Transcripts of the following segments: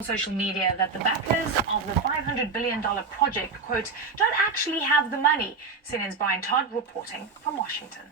Social media that the backers of the $500 billion project, quote, don't actually have the money. CNN's Brian Todd reporting from Washington.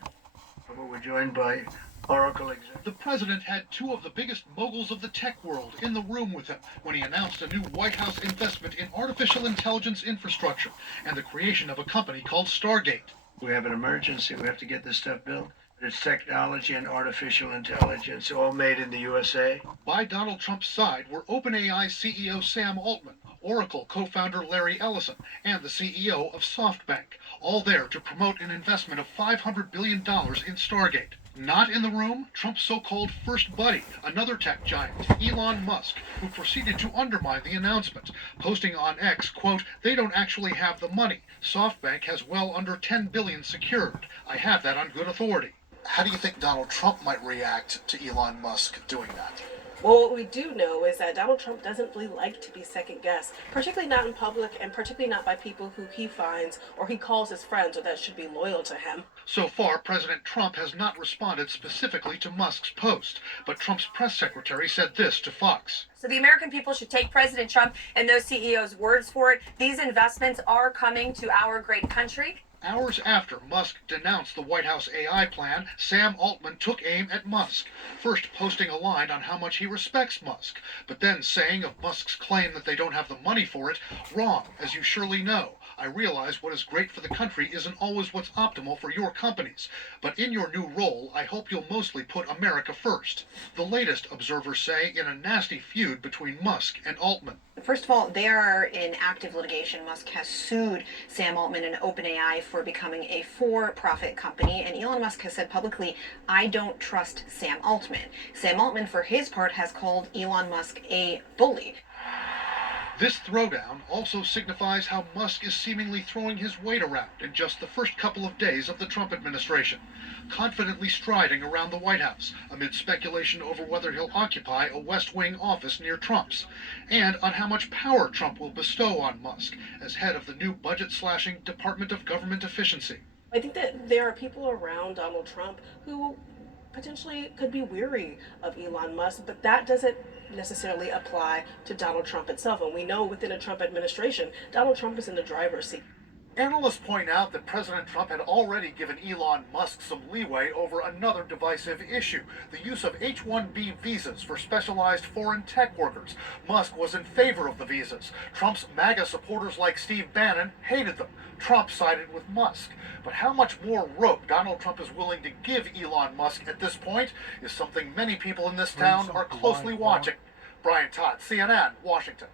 We're joined by Oracle executive. The president had two of the biggest moguls of the tech world in the room with him when he announced a new White House investment in artificial intelligence infrastructure and the creation of a company called Stargate. We have an emergency. We have to get this stuff built. It's technology and artificial intelligence, all made in the USA. By Donald Trump's side were OpenAI CEO Sam Altman, Oracle co-founder Larry Ellison, and the CEO of SoftBank, all there to promote an investment of $500 billion in Stargate. Not in the room, Trump's so-called first buddy, another tech giant, Elon Musk, who proceeded to undermine the announcement, posting on X, quote, they don't actually have the money. SoftBank has well under $10 billion secured. I have that on good authority. How do you think Donald Trump might react to Elon Musk doing that? Well, what we do know is that Donald Trump doesn't really like to be second guessed, particularly not in public and particularly not by people who he finds or he calls his friends or that should be loyal to him. So far, President Trump has not responded specifically to Musk's post, but Trump's press secretary said this to Fox. So the American people should take President Trump and those CEOs' words for it. These investments are coming to our great country. Hours after Musk denounced the White House AI plan, Sam Altman took aim at Musk, first posting a line on how much he respects Musk, but then saying of Musk's claim that they don't have the money for it, wrong, as you surely know. I realize what is great for the country isn't always what's optimal for your companies, but in your new role, I hope you'll mostly put America first. The latest, observers say, in a nasty feud between Musk and Altman. First of all, they are in active litigation. Musk has sued Sam Altman and OpenAI for becoming a for-profit company, and Elon Musk has said publicly, I don't trust Sam Altman. Sam Altman, for his part, has called Elon Musk a bully. This throwdown also signifies how Musk is seemingly throwing his weight around in just the first couple of days of the Trump administration, confidently striding around the White House amid speculation over whether he'll occupy a West Wing office near Trump's, and on how much power Trump will bestow on Musk as head of the new budget-slashing Department of Government Efficiency. I think that there are people around Donald Trump who potentially could be weary of Elon Musk, but that doesn't necessarily apply to Donald Trump itself. And we know within a Trump administration, Donald Trump is in the driver's seat. Analysts point out that President Trump had already given Elon Musk some leeway over another divisive issue, the use of H-1B visas for specialized foreign tech workers. Musk was in favor of the visas. Trump's MAGA supporters like Steve Bannon hated them. Trump sided with Musk. But how much more rope Donald Trump is willing to give Elon Musk at this point is something many people in this town are closely watching. Brian Todd, CNN, Washington.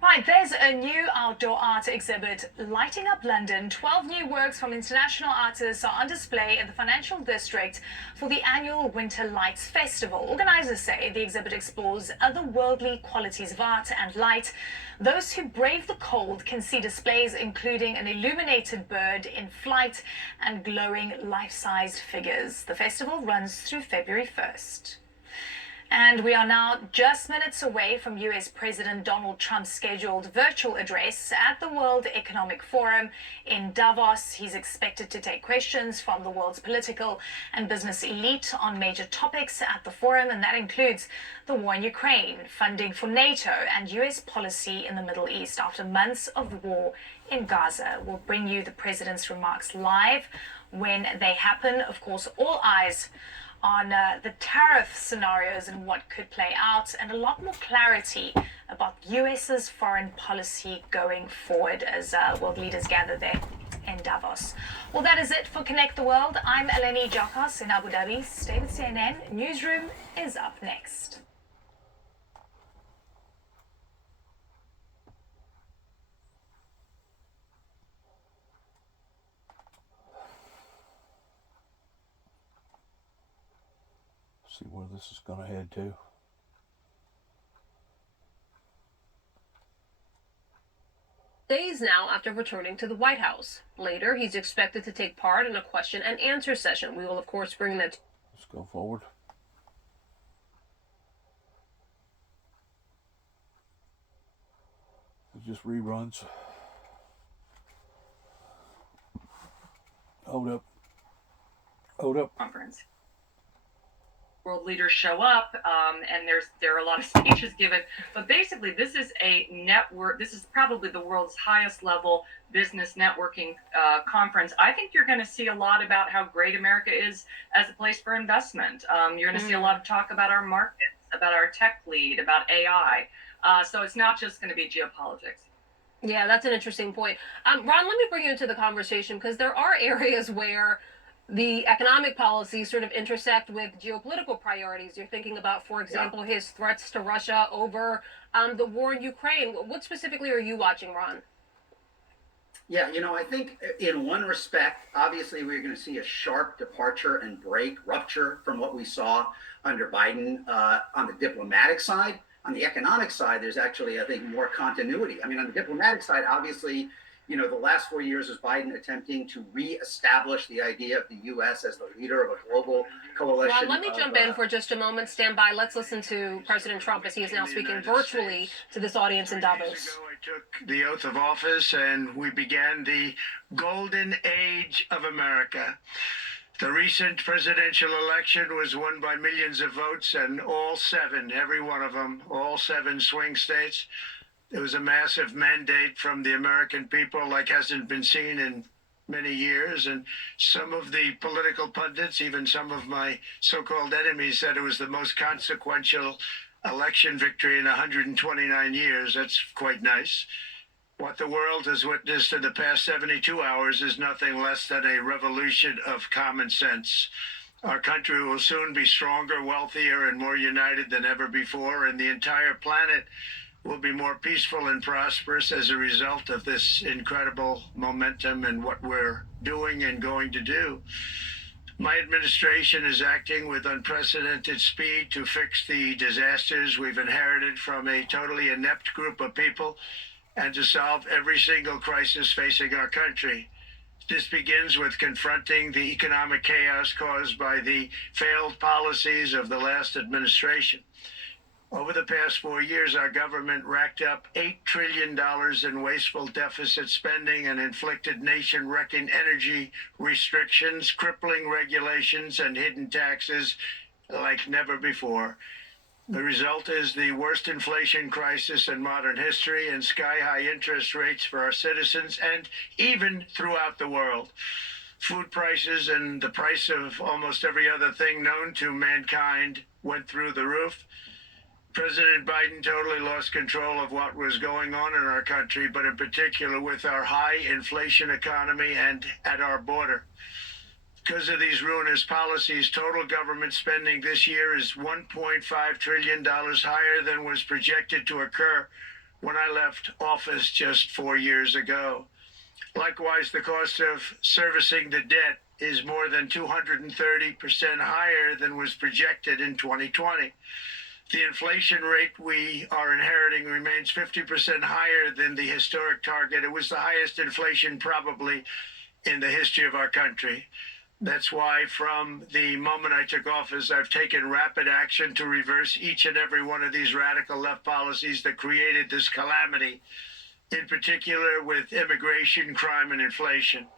Right, there's a new outdoor art exhibit lighting up London. 12 new works from international artists are on display in the Financial District for the annual Winter Lights Festival. Organizers say the exhibit explores otherworldly qualities of art and light. Those who brave the cold can see displays including an illuminated bird in flight and glowing life-sized figures. The festival runs through February 1st. And we are now just minutes away from U.S. President Donald Trump's scheduled virtual address at the World Economic Forum in Davos. He's expected to take questions from the world's political and business elite on major topics at the forum, and that includes the war in Ukraine, funding for NATO, and U.S. policy in the Middle East after months of war in Gaza. We'll bring you the president's remarks live when they happen. Of course, all eyes on the tariff scenarios and what could play out, and a lot more clarity about US's foreign policy going forward as world leaders gather there in Davos. Well, that is it for Connect the World. I'm Eleni Jokos in Abu Dhabi. Stay with CNN. Newsroom is up next. See where this is going to head to. Days now after returning to the White House. Later, he's expected to take part in a question and answer session. We will, of course, bring that. Let's go forward. It's just reruns. Hold up. Hold up. Conference. world leaders show up, and there are a lot of speeches given. But basically, this is a network. This is probably the world's highest level business networking conference. I think you're going to see a lot about how great America is as a place for investment. You're going to see a lot of talk about our markets, about our tech lead, about AI. So it's not just going to be geopolitics. Yeah, that's an interesting point. Ron, let me bring you into the conversation because there are areas where the economic policies sort of intersect with geopolitical priorities. You're thinking about, for example, his threats to Russia over the war in Ukraine. What specifically are you watching, Ron? Yeah, I think in one respect, obviously, we're going to see a sharp departure and rupture from what we saw under Biden on the diplomatic side. On the economic side, there's actually, I think, more continuity. I mean, on the diplomatic side, obviously, the last 4 years was Biden attempting to reestablish the idea of the U.S. as the leader of a global coalition. Ron, let me jump in for just a moment. Stand by. Let's listen to President Trump as he is now speaking virtually to this audience in Davos. I took the oath of office and we began the golden age of America. The recent presidential election was won by millions of votes, and all seven swing states. It was a massive mandate from the American people like hasn't been seen in many years. And some of the political pundits, even some of my so-called enemies, said it was the most consequential election victory in 129 years. That's quite nice. What the world has witnessed in the past 72 hours is nothing less than a revolution of common sense. Our country will soon be stronger, wealthier, and more united than ever before, and the entire planet will be more peaceful and prosperous as a result of this incredible momentum and what we're doing and going to do. My administration is acting with unprecedented speed to fix the disasters we've inherited from a totally inept group of people and to solve every single crisis facing our country. This begins with confronting the economic chaos caused by the failed policies of the last administration. Over the past 4 years, our government racked up $8 trillion in wasteful deficit spending and inflicted nation-wrecking energy restrictions, crippling regulations, and hidden taxes like never before. The result is the worst inflation crisis in modern history and sky-high interest rates for our citizens and even throughout the world. Food prices and the price of almost every other thing known to mankind went through the roof. President Biden totally lost control of what was going on in our country, but in particular with our high inflation economy and at our border. Because of these ruinous policies, total government spending this year is $1.5 trillion higher than was projected to occur when I left office just 4 years ago. Likewise, the cost of servicing the debt is more than 230% higher than was projected in 2020. The inflation rate we are inheriting remains 50% higher than the historic target. It was the highest inflation probably in the history of our country. That's why from the moment I took office, I've taken rapid action to reverse each and every one of these radical left policies that created this calamity, in particular with immigration, crime, and inflation.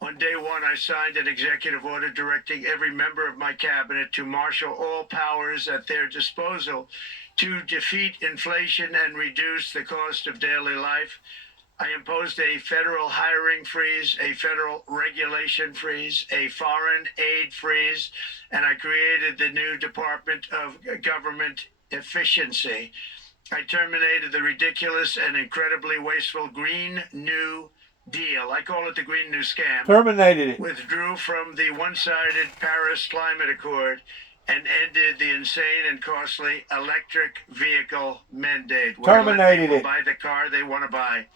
On day one, I signed an executive order directing every member of my cabinet to marshal all powers at their disposal to defeat inflation and reduce the cost of daily life. I imposed a federal hiring freeze, a federal regulation freeze, a foreign aid freeze, and I created the new Department of Government Efficiency. I terminated the ridiculous and incredibly wasteful Green New Deal. I call it the Green New Scam. Terminated it. Withdrew from the one-sided Paris Climate Accord and ended the insane and costly electric vehicle mandate. Terminated it. Buy the car they want to buy.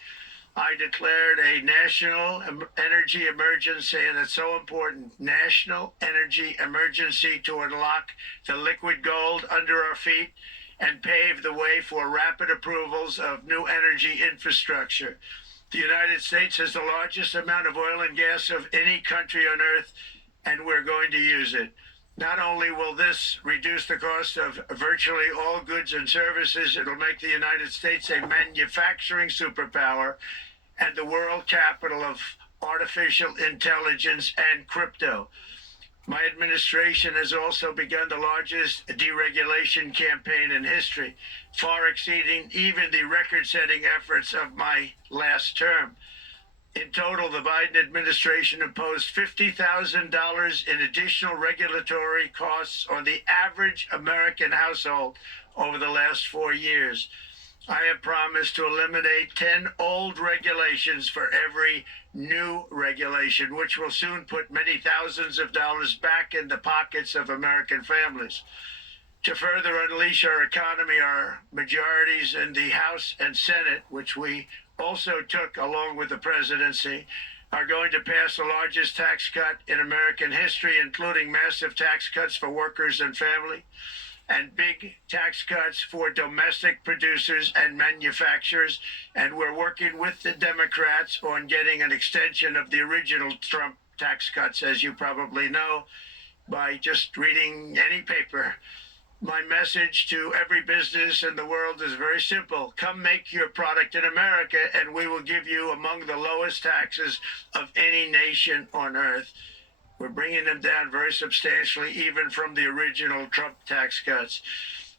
I declared a national energy emergency, and it's so important, national energy emergency to unlock the liquid gold under our feet and pave the way for rapid approvals of new energy infrastructure. The United States has the largest amount of oil and gas of any country on earth, and we're going to use it. Not only will this reduce the cost of virtually all goods and services, it'll make the United States a manufacturing superpower and the world capital of artificial intelligence and crypto. My administration has also begun the largest deregulation campaign in history, far exceeding even the record-setting efforts of my last term. In total, the Biden administration imposed $50,000 in additional regulatory costs on the average American household over the last 4 years. I have promised to eliminate 10 old regulations for every new regulation, which will soon put many thousands of dollars back in the pockets of American families. To further unleash our economy, our majorities in the House and Senate, which we also took along with the presidency, are going to pass the largest tax cut in American history, including massive tax cuts for workers and family, and big tax cuts for domestic producers and manufacturers. And we're working with the Democrats on getting an extension of the original Trump tax cuts, as you probably know, by just reading any paper. My message to every business in the world is very simple. Come make your product in America, and we will give you among the lowest taxes of any nation on earth. We're bringing them down very substantially, even from the original Trump tax cuts.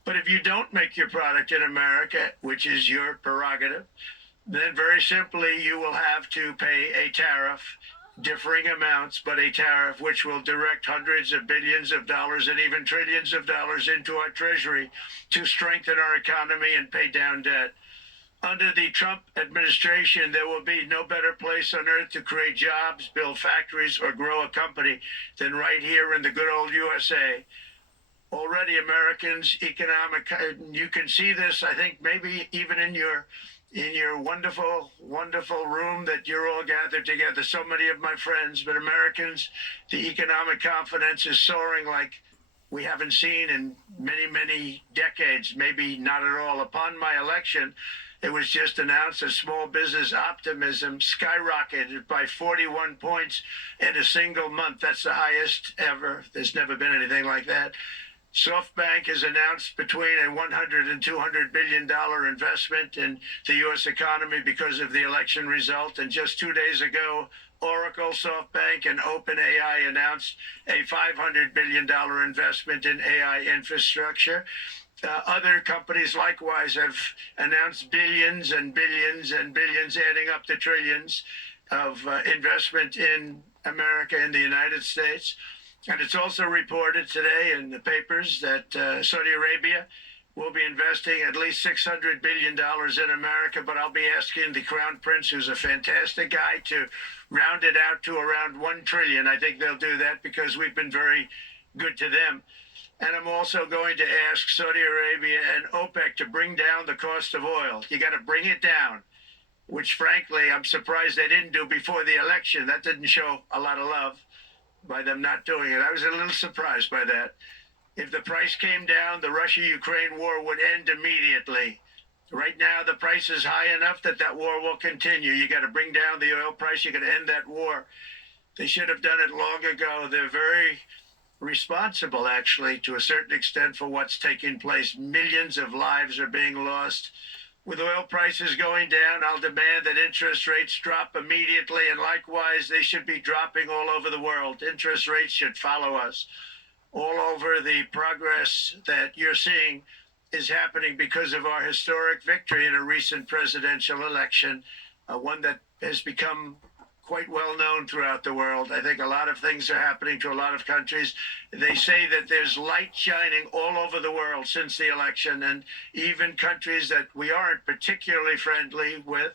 But if you don't make your product in America, which is your prerogative, then very simply you will have to pay a tariff, differing amounts, but a tariff which will direct hundreds of billions of dollars and even trillions of dollars into our treasury to strengthen our economy and pay down debt. Under the Trump administration, there will be no better place on earth to create jobs, build factories, or grow a company than right here in the good old USA. Already Americans' economic, you can see this, I think, maybe even in your wonderful, wonderful room that you're all gathered together, so many of my friends, but Americans, the economic confidence is soaring like we haven't seen in many, many decades, maybe not at all. Upon my election, it was just announced that small business optimism skyrocketed by 41 points in a single month. That's the highest ever. There's never been anything like that. SoftBank has announced between a $100 and $200 billion investment in the U.S. economy because of the election result. And just 2 days ago, Oracle, SoftBank, and OpenAI announced a $500 billion investment in AI infrastructure. Other companies likewise have announced billions and billions and billions, adding up to trillions of investment in America, in the United States. And it's also reported today in the papers that Saudi Arabia will be investing at least $600 billion in America, but I'll be asking the Crown Prince, who's a fantastic guy, to round it out to around $1 trillion. I think they'll do that because we've been very good to them. And I'm also going to ask Saudi Arabia and OPEC to bring down the cost of oil. You got to bring it down, which frankly, I'm surprised they didn't do before the election. That didn't show a lot of love by them not doing it. I was a little surprised by that. If the price came down, the Russia-Ukraine war would end immediately. Right now, the price is high enough that that war will continue. You got to bring down the oil price. You got to end that war. They should have done it long ago. They're very responsible, actually, to a certain extent, for what's taking place. Millions of lives are being lost. With oil prices going down, I'll demand that interest rates drop immediately, and likewise, they should be dropping all over the world. Interest rates should follow us. All over, the progress that you're seeing is happening because of our historic victory in a recent presidential election, one that has become quite well known throughout the world. I think a lot of things are happening to a lot of countries. They say that there's light shining all over the world since the election, and even countries that we aren't particularly friendly with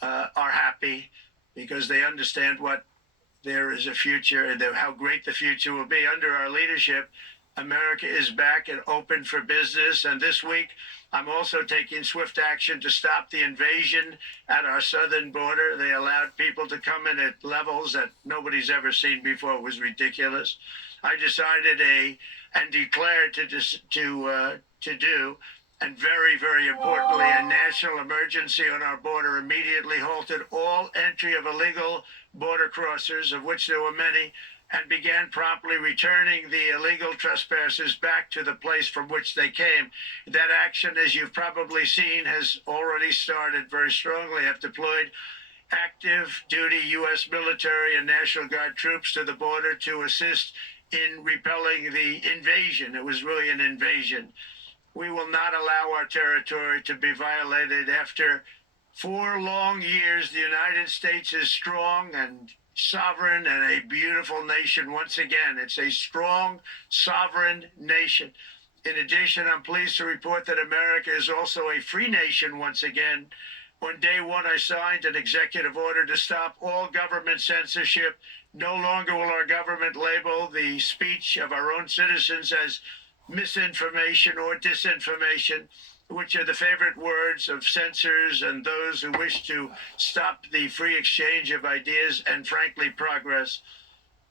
are happy because they understand what there is a future and how great the future will be. Under our leadership, America is back and open for business. And this week, I'm also taking swift action to stop the invasion at our southern border. They allowed people to come in at levels that nobody's ever seen before. It was ridiculous. I decided and declared to do, and very, very importantly, a national emergency on our border, immediately halted all entry of illegal border crossers, of which there were many, and began promptly returning the illegal trespassers back to the place from which they came. That action, as you've probably seen, has already started very strongly. I've deployed active duty U.S. military and National Guard troops to the border to assist in repelling the invasion. It was really an invasion. We will not allow our territory to be violated. After 4 long years, the United States is strong and sovereign and a beautiful nation once again. It's a strong, sovereign nation. In addition, I'm pleased to report that America is also a free nation once again. On day one, I signed an executive order to stop all government censorship. No longer will our government label the speech of our own citizens as misinformation or disinformation, which are the favorite words of censors and those who wish to stop the free exchange of ideas and, frankly, progress.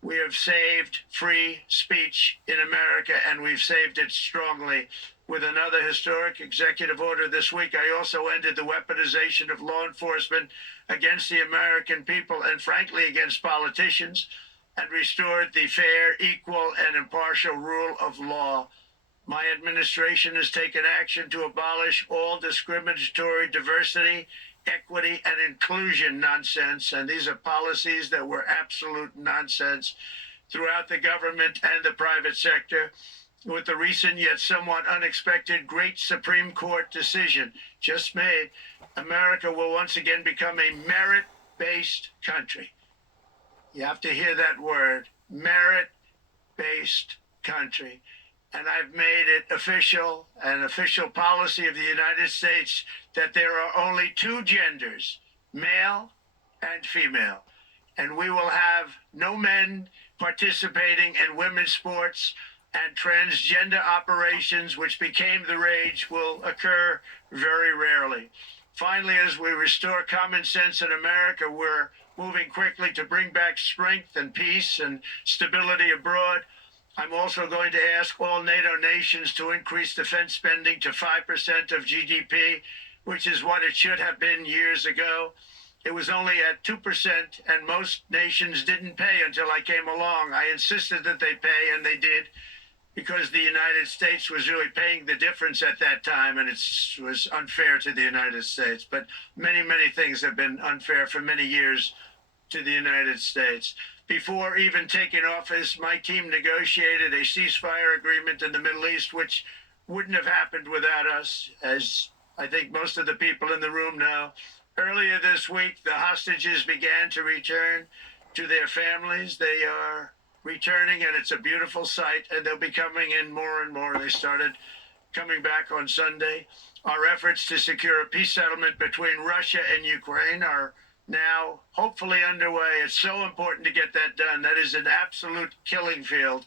We have saved free speech in America, and we've saved it strongly. With another historic executive order this week, I also ended the weaponization of law enforcement against the American people and, frankly, against politicians, and restored the fair, equal, and impartial rule of law. My administration has taken action to abolish all discriminatory diversity, equity, and inclusion nonsense, and these are policies that were absolute nonsense throughout the government and the private sector. With the recent yet somewhat unexpected great Supreme Court decision just made, America will once again become a merit-based country. You have to hear that word, merit-based country. And I've made it official, an official policy of the United States, that there are only 2 genders, male and female. And we will have no men participating in women's sports, and transgender operations, which became the rage, will occur very rarely. Finally, as we restore common sense in America, we're moving quickly to bring back strength and peace and stability abroad. I'm also going to ask all NATO nations to increase defense spending to 5% of GDP, which is what it should have been years ago. It was only at 2%, and most nations didn't pay until I came along. I insisted that they pay, and they did, because the United States was really paying the difference at that time, and it was unfair to the United States. But many, many things have been unfair for many years to the United States. Before even taking office, my team negotiated a ceasefire agreement in the Middle East, which wouldn't have happened without us, as I think most of the people in the room know. Earlier this week, the hostages began to return to their families. They are returning, and it's a beautiful sight, and they'll be coming in more and more. They started coming back on Sunday. Our efforts to secure a peace settlement between Russia and Ukraine are now hopefully underway. It's so important to get that done. That is an absolute killing field.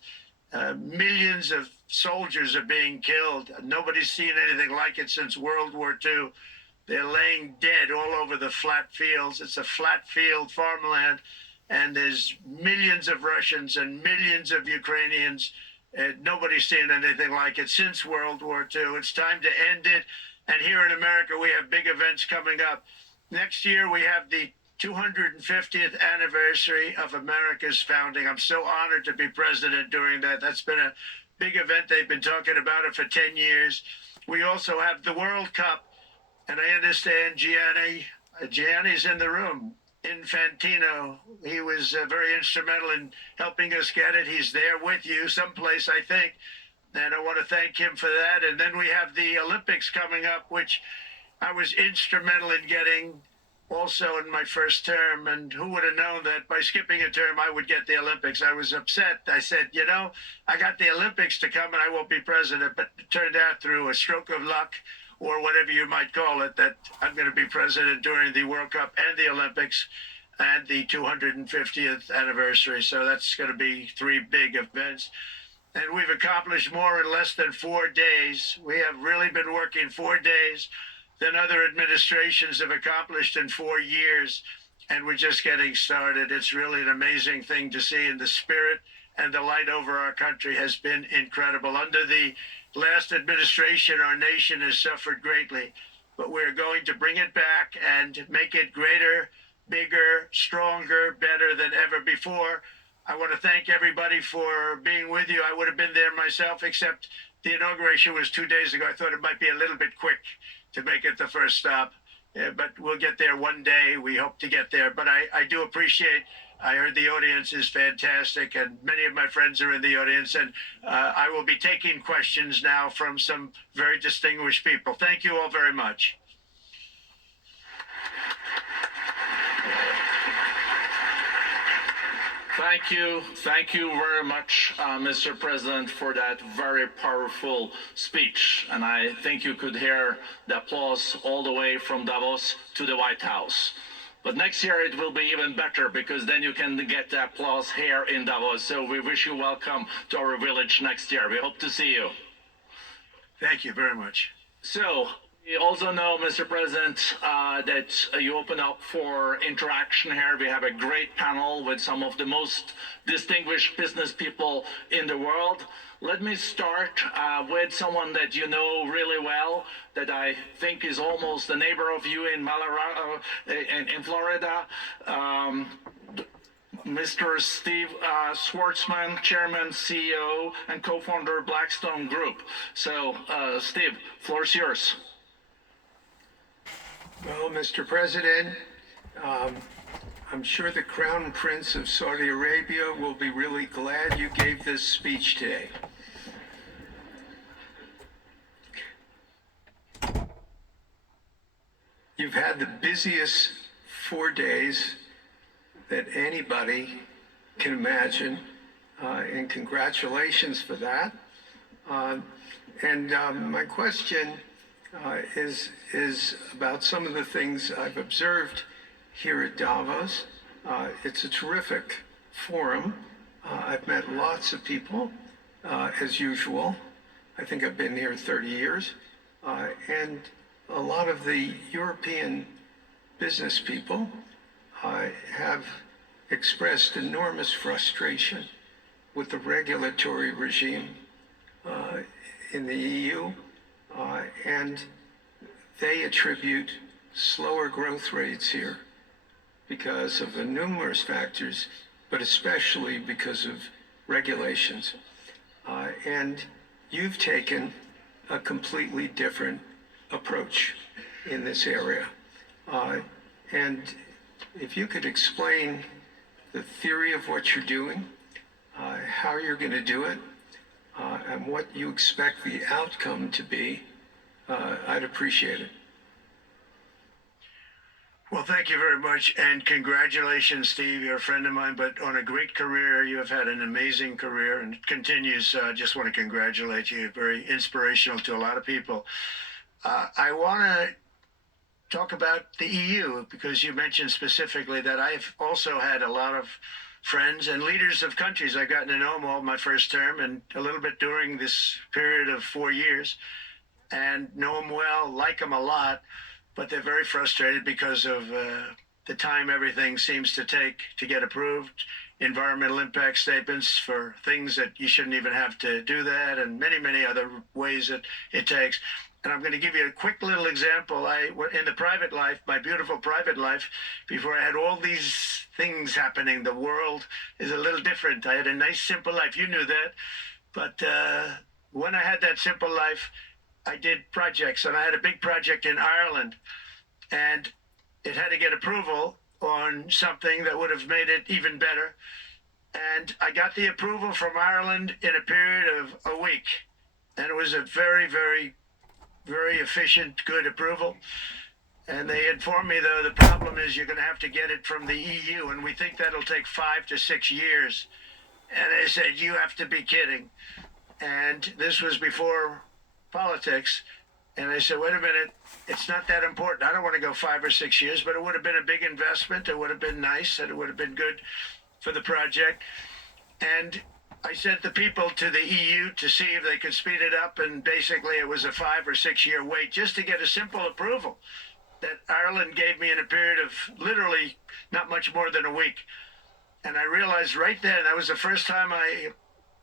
Millions of soldiers are being killed. Nobody's seen anything like it since World War II. They're laying dead all over the flat fields. It's a flat field farmland, and there's millions of Russians and millions of Ukrainians. Nobody's seen anything like it since World War II. It's time to end it. And here in America, we have big events coming up. Next year, we have the 250th anniversary of America's founding. I'm so honored to be president during that. That's been a big event. They've been talking about it for 10 years. We also have the World Cup, and I understand Gianni's in the room. Infantino, he was very instrumental in helping us get it. He's there with you someplace, I think, and I want to thank him for that. And then we have the Olympics coming up, which I was instrumental in getting also in my first term. And who would have known that by skipping a term I would get the Olympics? I was upset. I said, you know, I got the Olympics to come and I won't be president. But it turned out through a stroke of luck, or whatever you might call it, that I'm going to be president during the World Cup and the Olympics and the 250th anniversary. So that's going to be 3 big events. And we've accomplished more in less than 4 days. We have really been working 4 days than other administrations have accomplished in 4 years. And we're just getting started. It's really an amazing thing to see, and the spirit and the light over our country has been incredible. Under the last administration, our nation has suffered greatly, but we're going to bring it back and make it greater, bigger, stronger, better than ever before. I want to thank everybody for being with you. I would have been there myself, except the inauguration was 2 days ago. I thought it might be a little bit quick to make it the first stop, but we'll get there one day. We hope to get there. But I do appreciate I heard the audience is fantastic, and many of my friends are in the audience, and I will be taking questions now from some very distinguished people. Thank you all very much. Thank you very much, Mr. President, for that very powerful speech. And I think you could hear the applause all the way from Davos to the White House. But next year it will be even better, because then you can get the applause here in Davos. So we wish you welcome to our village next year. We hope to see you. Thank you very much. So we also know, Mr. President, that you open up for interaction here. We have a great panel with some of the most distinguished business people in the world. Let me start with someone that you know really well, that I think is almost a neighbor of you in in Florida. Mr. Steve Schwarzman, Chairman, CEO, and co-founder of Blackstone Group. So, Steve, floor is yours. Well, Mr. President, I'm sure the Crown Prince of Saudi Arabia will be really glad you gave this speech today. You've had the busiest 4 days that anybody can imagine, and congratulations for that. My question is about some of the things I've observed here at Davos. It's a terrific forum. I've met lots of people, as usual. I think I've been here 30 years. And a lot of the European business people have expressed enormous frustration with the regulatory regime in the EU. And they attribute slower growth rates here because of the numerous factors, but especially because of regulations. And you've taken a completely different approach in this area. And if you could explain the theory of what you're doing, how you're going to do it, and what you expect the outcome to be, I'd appreciate it. Well, thank you very much, and congratulations, Steve. You're a friend of mine, but on a great career. You have had an amazing career, and it continues. I just want to congratulate you. Very inspirational to a lot of people. I want to talk about the EU, because you mentioned specifically that I've also had a lot of friends and leaders of countries. I've gotten to know them all my first term and a little bit during this period of 4 years, and know them well, like them a lot, but they're very frustrated because of the time everything seems to take to get approved, environmental impact statements for things that you shouldn't even have to do that, and many, many other ways that it takes. And I'm going to give you a quick little example. In the private life, my beautiful private life, before I had all these things happening, the world is a little different. I had a nice, simple life. You knew that. But when I had that simple life, I did projects. And I had a big project in Ireland. And it had to get approval on something that would have made it even better. And I got the approval from Ireland in a period of a week. And it was a very, very efficient, good approval. And they informed me, though, the problem is you're going to have to get it from the EU, and we think that'll take 5 to 6 years. And they said, you have to be kidding. And this was before politics. And I said, wait a minute, it's not that important. I don't want to go 5 or 6 years, but it would have been a big investment. It would have been nice, and it would have been good for the project. And I sent the people to the EU to see if they could speed it up, and basically it was a 5 or 6 year wait just to get a simple approval that Ireland gave me in a period of literally not much more than a week. And I realized right then, that was the first time I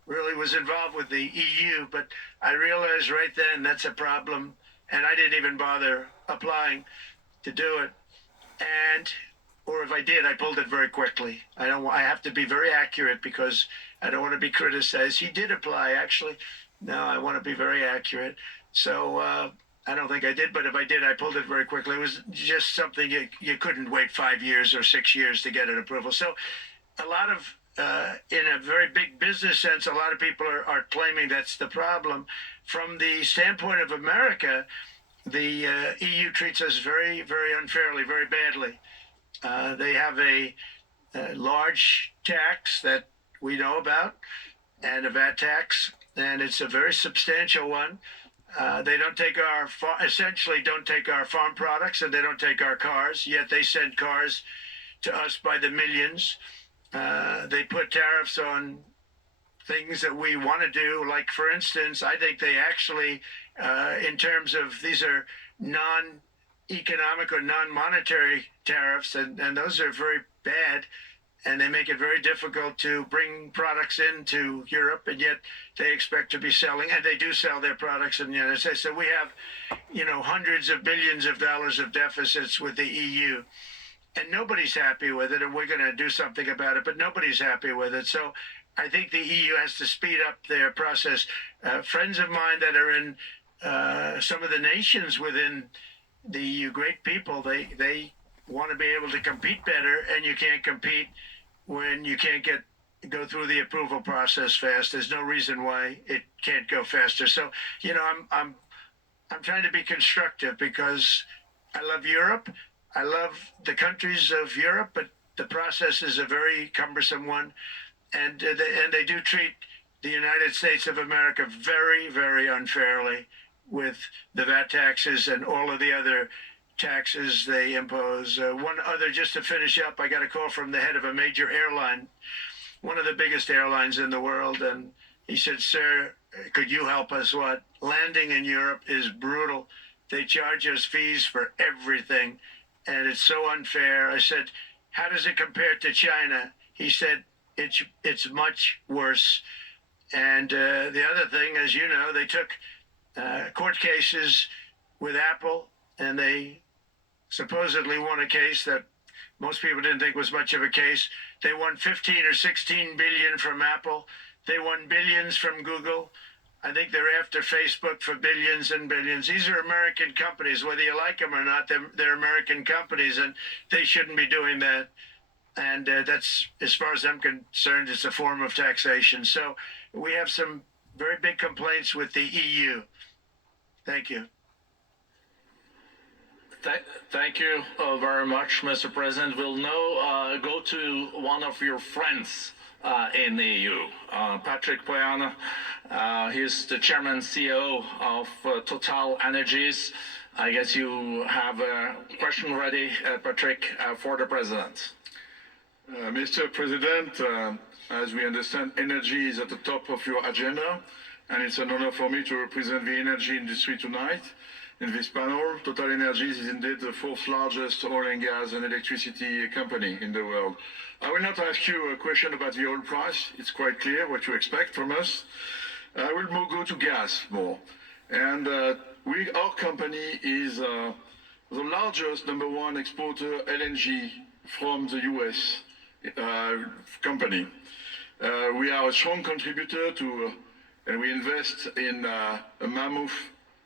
really was involved with the EU, but I realized right then that's a problem, and I didn't even bother applying to do it. Or if I did, I pulled it very quickly. I have to be very accurate, because I don't want to be criticized. He did apply, actually. No, I want to be very accurate. So I don't think I did, but if I did, I pulled it very quickly. It was just something you couldn't wait 5 years or 6 years to get an approval. So a lot of, in a very big business sense, a lot of people are claiming that's the problem. From the standpoint of America, the EU treats us very, very unfairly, very badly. They have a large tax that we know about, and a VAT tax, and it's a very substantial one. They don't take essentially don't take our farm products, and they don't take our cars, yet they send cars to us by the millions. They put tariffs on things that we want to do. Like, for instance, I think they actually, in terms of, these are non-economic or non-monetary tariffs, and those are very bad, and they make it very difficult to bring products into Europe, and yet they expect to be selling, and they do sell their products in the United States. So we have, hundreds of billions of dollars of deficits with the EU, and nobody's happy with it, and we're going to do something about it, but nobody's happy with it. So I think the EU has to speed up their process. Friends of mine that are in some of the nations within the EU, great people, they want to be able to compete better, and you can't compete when you can't go through the approval process fast. There's no reason why it can't go faster. So, I'm trying to be constructive because I love Europe. I love the countries of Europe, but the process is a very cumbersome one, and they do treat the United States of America very, very unfairly with the VAT taxes and all of the other taxes they impose. One other, just to finish up, I got a call from the head of a major airline, one of the biggest airlines in the world, and he said, "Sir, could you help us? Landing in Europe is brutal. They charge us fees for everything, and it's so unfair." I said, "How does it compare to China?" He said, it's much worse. And the other thing, as you know, they took court cases with Apple, and they supposedly won a case that most people didn't think was much of a case. They won 15 or 16 billion from Apple. They won billions from Google. I think they're after Facebook for billions and billions. These are American companies, whether you like them or not. They're American companies, and they shouldn't be doing that. And that's, as far as I'm concerned, it's a form of taxation. So we have some very big complaints with the EU. Thank you. Thank you very much, Mr. President. We'll now go to one of your friends in the EU, Patrick Pouyanné. He's the chairman CEO of Total Energies. I guess you have a question ready, Patrick, for the president. Mr. President, as we understand, energy is at the top of your agenda, and it's an honor for me to represent the energy industry tonight. In this panel, Total Energies is indeed the fourth largest oil and gas and electricity company in the world. I will not ask you a question about the oil price. It's quite clear what you expect from us. I will go to gas more. And our company is the largest #1 exporter LNG from the US company. We are a strong contributor to, and we invest in a mammoth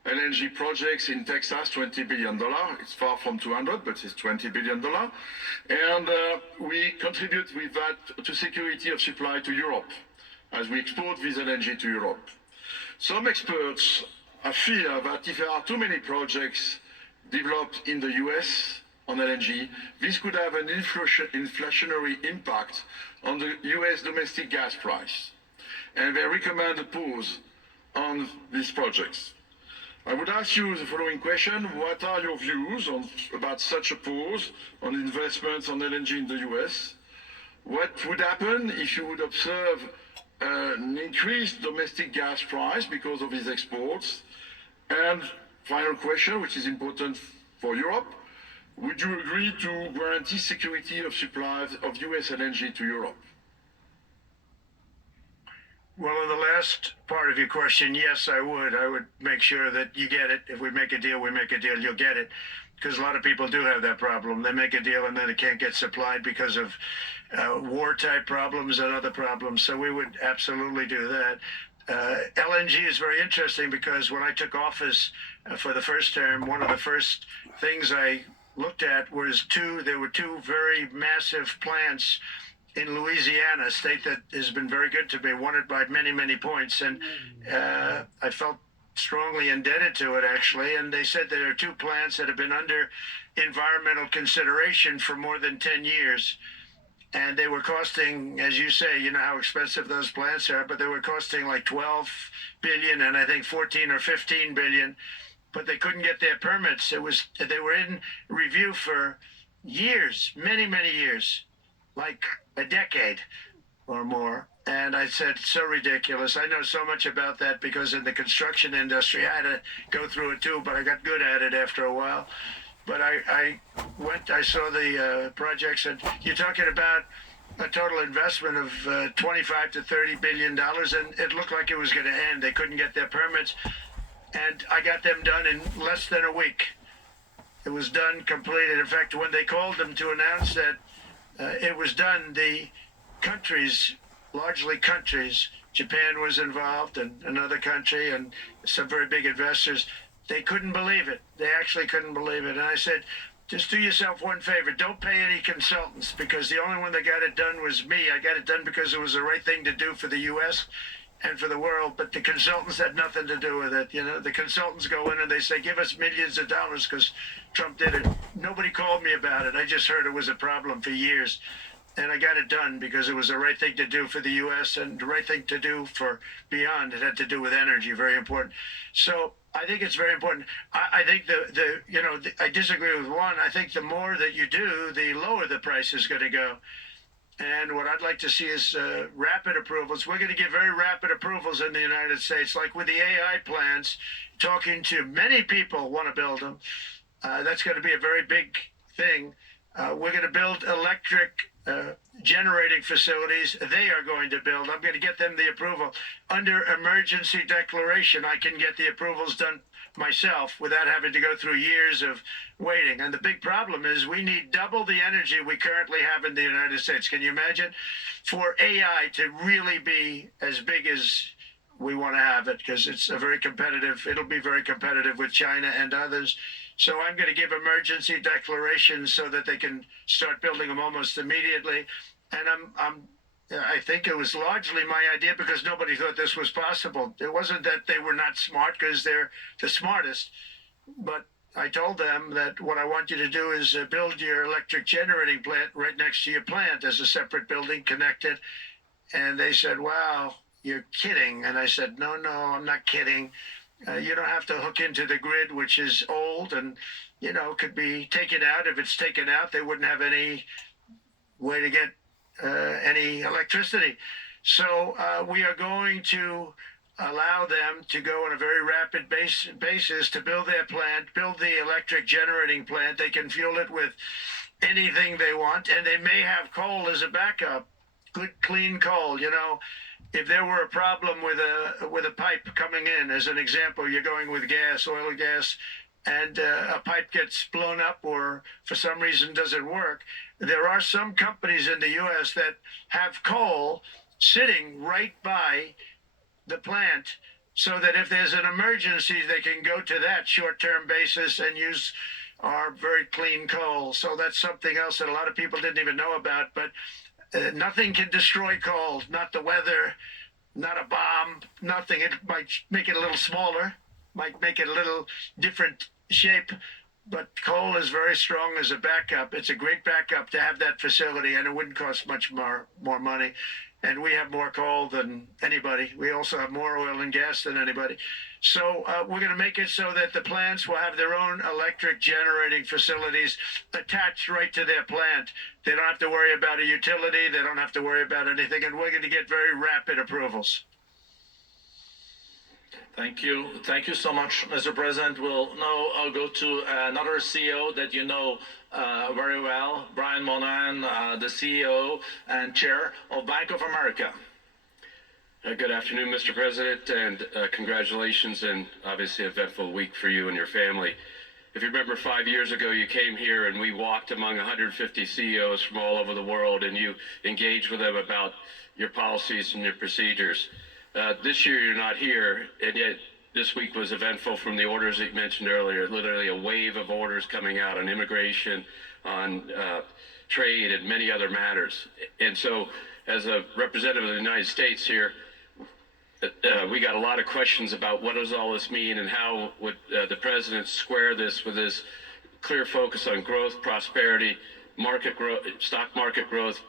LNG projects in Texas, $20 billion. It's far from 200, but it's $20 billion. And we contribute with that to security of supply to Europe, as we export this LNG to Europe. Some experts fear that if there are too many projects developed in the US on LNG, this could have an inflationary impact on the US domestic gas price. And they recommend a pause on these projects. I would ask you the following question: what are your views about such a pause on investments on LNG in the US? What would happen if you would observe an increased domestic gas price because of these exports? And final question, which is important for Europe: would you agree to guarantee security of supply of US LNG to Europe? Well, on the last part of your question, yes, I would. I would make sure that you get it. If we make a deal, we make a deal, you'll get it. Because a lot of people do have that problem. They make a deal and then it can't get supplied because of war-type problems and other problems. So we would absolutely do that. LNG is very interesting because when I took office for the first term, one of the first things I looked at was there were two very massive plants in Louisiana, a state that has been very good to me, won it by many, many points. And I felt strongly indebted to it, actually. And they said there are two plants that have been under environmental consideration for more than 10 years. And they were costing, as you say, you know how expensive those plants are, but they were costing like 12 billion and I think 14 or 15 billion, but they couldn't get their permits. They were in review for years, many, many years, like a decade or more. And I said, so ridiculous. I know so much about that because in the construction industry, I had to go through it too, but I got good at it after a while. But I saw the projects, and you're talking about a total investment of 25 to 30 billion dollars, and it looked like it was going to end. They couldn't get their permits, and I got them done in less than a week. It was done, completed. In fact, when they called them to announce that it was done, the countries, largely countries, Japan was involved, and another country, and some very big investors, they couldn't believe it. They actually couldn't believe it. And I said, just do yourself one favor. Don't pay any consultants, because the only one that got it done was me. I got it done because it was the right thing to do for the U.S. and for the world. But the consultants had nothing to do with it. You know, the consultants go in and they say, give us millions of dollars because Trump did it. Nobody called me about it. I just heard it was a problem for years. And I got it done because it was the right thing to do for the U.S. and the right thing to do for beyond. It had to do with energy, very important. So I think it's very important. I think I disagree with one. I think the more that you do, the lower the price is going to go. And what I'd like to see is rapid approvals. We're going to give very rapid approvals in the United States, like with the AI plants, talking to many people want to build them. That's going to be a very big thing. We're going to build electric generating facilities. They are going to build. I'm going to get them the approval. Under emergency declaration, I can get the approvals done myself without having to go through years of waiting. And the big problem is we need double the energy we currently have in the United States. Can you imagine? For AI to really be as big as we want to have it, because it's a very competitive, it'll be very competitive with China and others. So I'm going to give emergency declarations so that they can start building them almost immediately. And I think it was largely my idea because nobody thought this was possible. It wasn't that they were not smart, because they're the smartest. But I told them that what I want you to do is build your electric generating plant right next to your plant as a separate building connected. And they said, wow, you're kidding. And I said, no, I'm not kidding. You don't have to hook into the grid, which is old and, could be taken out. If it's taken out, they wouldn't have any way to get any electricity. So we are going to allow them to go on a very rapid basis to build their plant, build the electric generating plant. They can fuel it with anything they want, and they may have coal as a backup, good, clean coal, If there were a problem with a pipe coming in, as an example, you're going with gas, oil or gas, and a pipe gets blown up or for some reason doesn't work, there are some companies in the U.S. that have coal sitting right by the plant so that if there's an emergency, they can go to that short-term basis and use our very clean coal. So that's something else that a lot of people didn't even know about, but nothing can destroy coal, not the weather, not a bomb, nothing. It might make it a little smaller, might make it a little different shape, but coal is very strong as a backup. It's a great backup to have that facility, and it wouldn't cost much more money. And we have more coal than anybody. We also have more oil and gas than anybody. So we're going to make it so that the plants will have their own electric generating facilities attached right to their plant. They don't have to worry about a utility. They don't have to worry about anything. And we're going to get very rapid approvals. Thank you. Thank you so much, Mr. President. I'll go to another CEO that you know very well, Brian Moynihan, the CEO and Chair of Bank of America. Good afternoon, Mr. President, and congratulations, and obviously an eventful week for you and your family. If you remember 5 years ago, you came here and we walked among 150 CEOs from all over the world, and you engaged with them about your policies and your procedures. This year you're not here, and yet this week was eventful from the orders that you mentioned earlier. Literally a wave of orders coming out on immigration, on trade, and many other matters. And so, as a representative of the United States here, we got a lot of questions about what does all this mean and how would the president square this with his clear focus on growth, prosperity, market growth, stock market growth,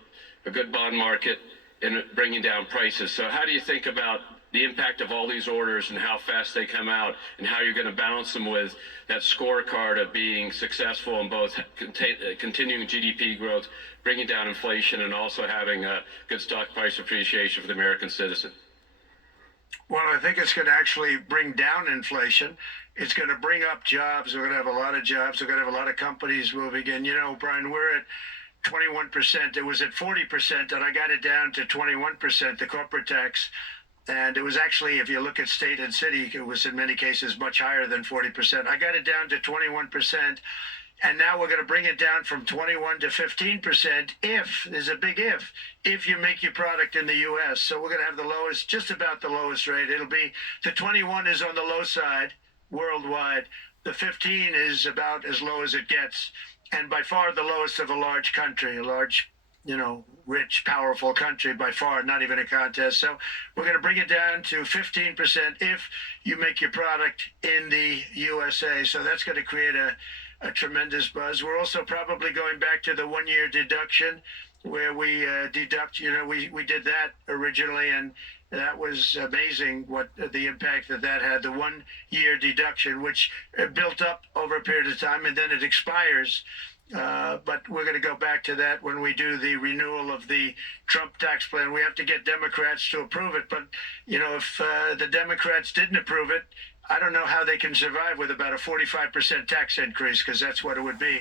a good bond market, and bringing down prices. So how do you think about the impact of all these orders and how fast they come out, and how you're going to balance them with that scorecard of being successful in both continuing GDP growth, bringing down inflation, and also having a good stock price appreciation for the American citizen? Well, I think it's going to actually bring down inflation. It's going to bring up jobs. We're going to have a lot of jobs. We're going to have a lot of companies moving in. You know, Brian, we're at 21%. It was at 40%, and I got it down to 21%, the corporate tax. And it was actually, if you look at state and city, it was in many cases much higher than 40%. I got it down to 21%. And now we're going to bring it down from 21 to 15% if, there's a big if you make your product in the U.S. So we're going to have the lowest, just about the lowest rate. It'll be, the 21 is on the low side worldwide. The 15 is about as low as it gets. And by far the lowest of a large country, a large, you know, rich, powerful country by far, not even a contest. So we're going to bring it down to 15% if you make your product in the USA. So that's going to create a tremendous buzz. We're also probably going back to the 1 year deduction where we deduct, you know, we did that originally, and that was amazing what the impact that had, the 1 year deduction, which built up over a period of time and then it expires. But we're going to go back to that when we do the renewal of the Trump tax plan. We have to get Democrats to approve it. But, you know, if the Democrats didn't approve it, I don't know how they can survive with about a 45% tax increase, because that's what it would be.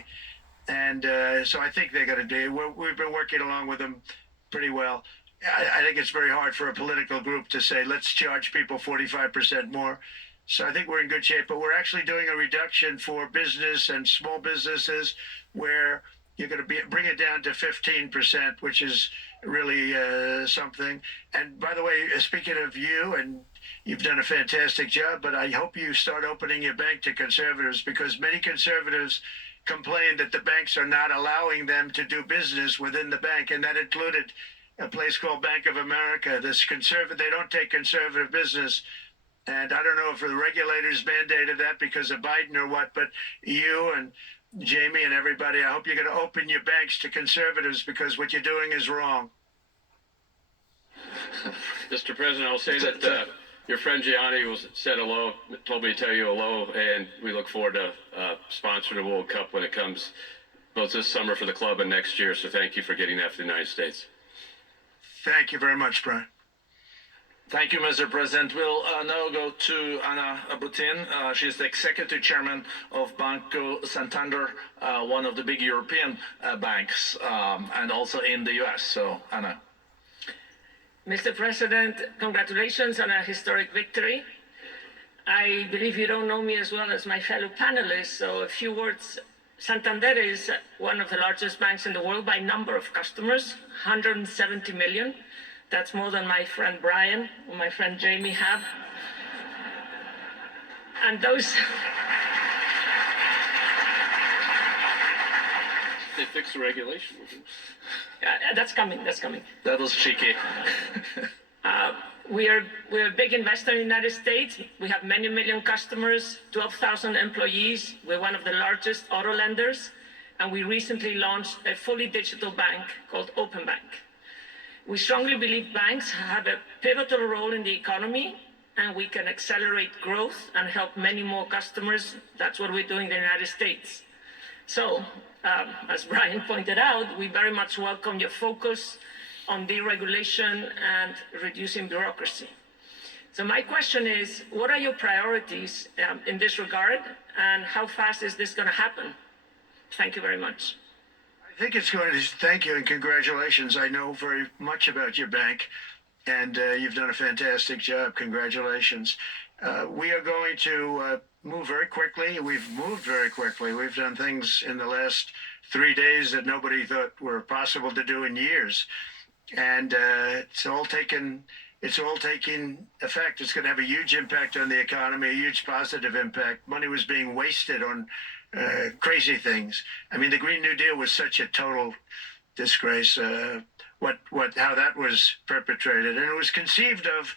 And so I think they're going to do. We've been working along with them pretty well. I think it's very hard for a political group to say, let's charge people 45% more. So I think we're in good shape. But we're actually doing a reduction for business and small businesses where you're going to bring it down to 15%, which is really something. And by the way, speaking of you, and you've done a fantastic job, but I hope you start opening your bank to conservatives, because many conservatives complain that the banks are not allowing them to do business within the bank, and that included a place called Bank of America. They don't take conservative business. And I don't know if the regulators mandated that because of Biden or what, but you and Jamie and everybody, I hope you're going to open your banks to conservatives, because what you're doing is wrong. Mr. President, I'll say that your friend Gianni said hello, told me to tell you hello, and we look forward to sponsoring the World Cup when it comes, both this summer for the club and next year. So thank you for getting that for the United States. Thank you very much, Brian. Thank you, Mr. President. We'll now go to Anna Butin. She's the executive chairman of Banco Santander, one of the big European banks, and also in the U.S. So, Anna. Mr. President, congratulations on a historic victory. I believe you don't know me as well as my fellow panelists, so a few words. Santander is one of the largest banks in the world by number of customers, 170 million. That's more than my friend Brian or my friend Jamie have. And those... They fixed the regulation. That's coming. That was cheeky. We're a big investor in the United States. We have many million customers, 12,000 employees. We're one of the largest auto lenders. And we recently launched a fully digital bank called Open Bank. We strongly believe banks have a pivotal role in the economy, and we can accelerate growth and help many more customers. That's what we're doing in the United States. So, as Brian pointed out, we very much welcome your focus on deregulation and reducing bureaucracy. So my question is, what are your priorities in this regard, and how fast is this going to happen? Thank you very much. I think it's going to, thank you and congratulations. I know very much about your bank, and you've done a fantastic job. Congratulations. We are going to move very quickly. We've moved very quickly. We've done things in the last 3 days that nobody thought were possible to do in years. And it's all taken it's all taking effect. It's going to have a huge impact on the economy, a huge positive impact. Money was being wasted on crazy things. I mean, the Green New Deal was such a total disgrace. How that was perpetrated, and it was conceived of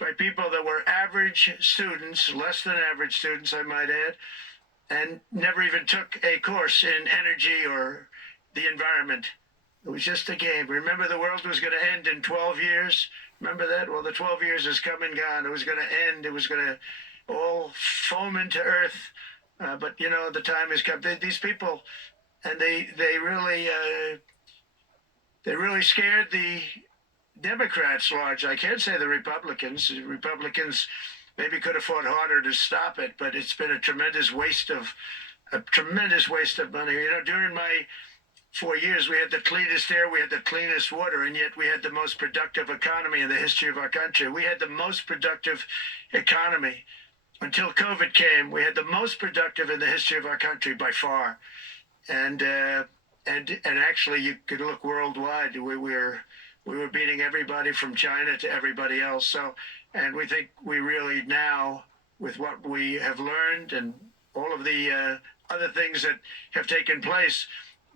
by people that were average students, less than average students, I might add, and never even took a course in energy or the environment. It was just a game. Remember, the world was going to end in 12 years. Remember that? Well, the 12 years has come and gone. It was going to end. It was going to all foam into earth. But the time has come. These people, and they really scared the Democrats large. I can't say the Republicans. The Republicans maybe could have fought harder to stop it, but it's been a tremendous waste of money. During my 4 years, we had the cleanest air, we had the cleanest water, and yet we had the most productive economy in the history of our country. We had the most productive economy until COVID came. We had the most productive in the history of our country by far, and actually, you could look worldwide. We were beating everybody from China to everybody else. So, and we think we really now, with what we have learned and all of the other things that have taken place,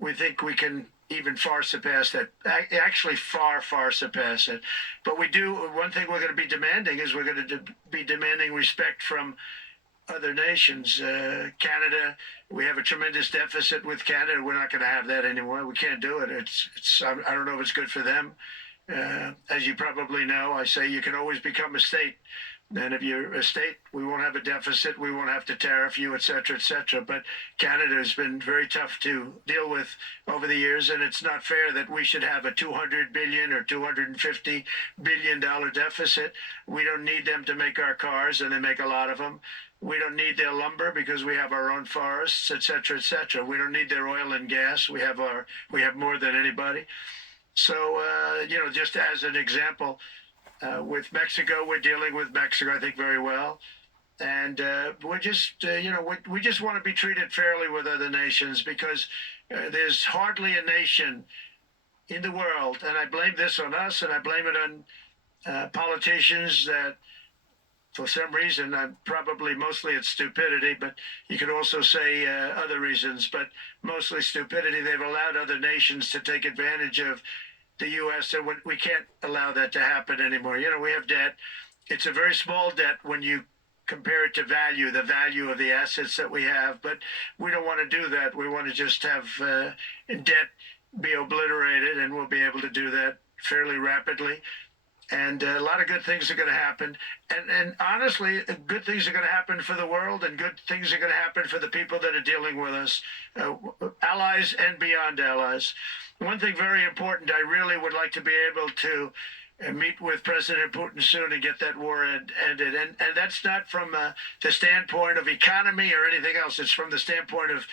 we think we can even far surpass that. Actually, far surpass it. But we do. One thing we're going to be demanding is we're going to be demanding respect from other nations. Canada, we have a tremendous deficit with Canada. We're not going to have that anymore. We can't do it. I don't know if it's good for them. As you probably know, I say you can always become a state. And if you're a state, we won't have a deficit. We won't have to tariff you, et cetera, et cetera. But Canada has been very tough to deal with over the years. And it's not fair that we should have a $200 billion or $250 billion deficit. We don't need them to make our cars, and they make a lot of them. We don't need their lumber because we have our own forests, et cetera, et cetera. We don't need their oil and gas. We have more than anybody. So, just as an example, with Mexico, we're dealing with Mexico, I think, very well. And we just want to be treated fairly with other nations, because there's hardly a nation in the world, and I blame this on us, and I blame it on politicians that, for some reason, probably mostly it's stupidity, but you could also say other reasons, but mostly stupidity. They've allowed other nations to take advantage of the U.S., and we can't allow that to happen anymore. We have debt. It's a very small debt when you compare it to the value of the assets that we have, but we don't want to do that. We want to just have debt be obliterated, and we'll be able to do that fairly rapidly. And a lot of good things are going to happen. And honestly, good things are going to happen for the world, and good things are going to happen for the people that are dealing with us, allies and beyond allies. One thing very important, I really would like to be able to meet with President Putin soon and get that war ended. And that's not from the standpoint of economy or anything else. It's from the standpoint of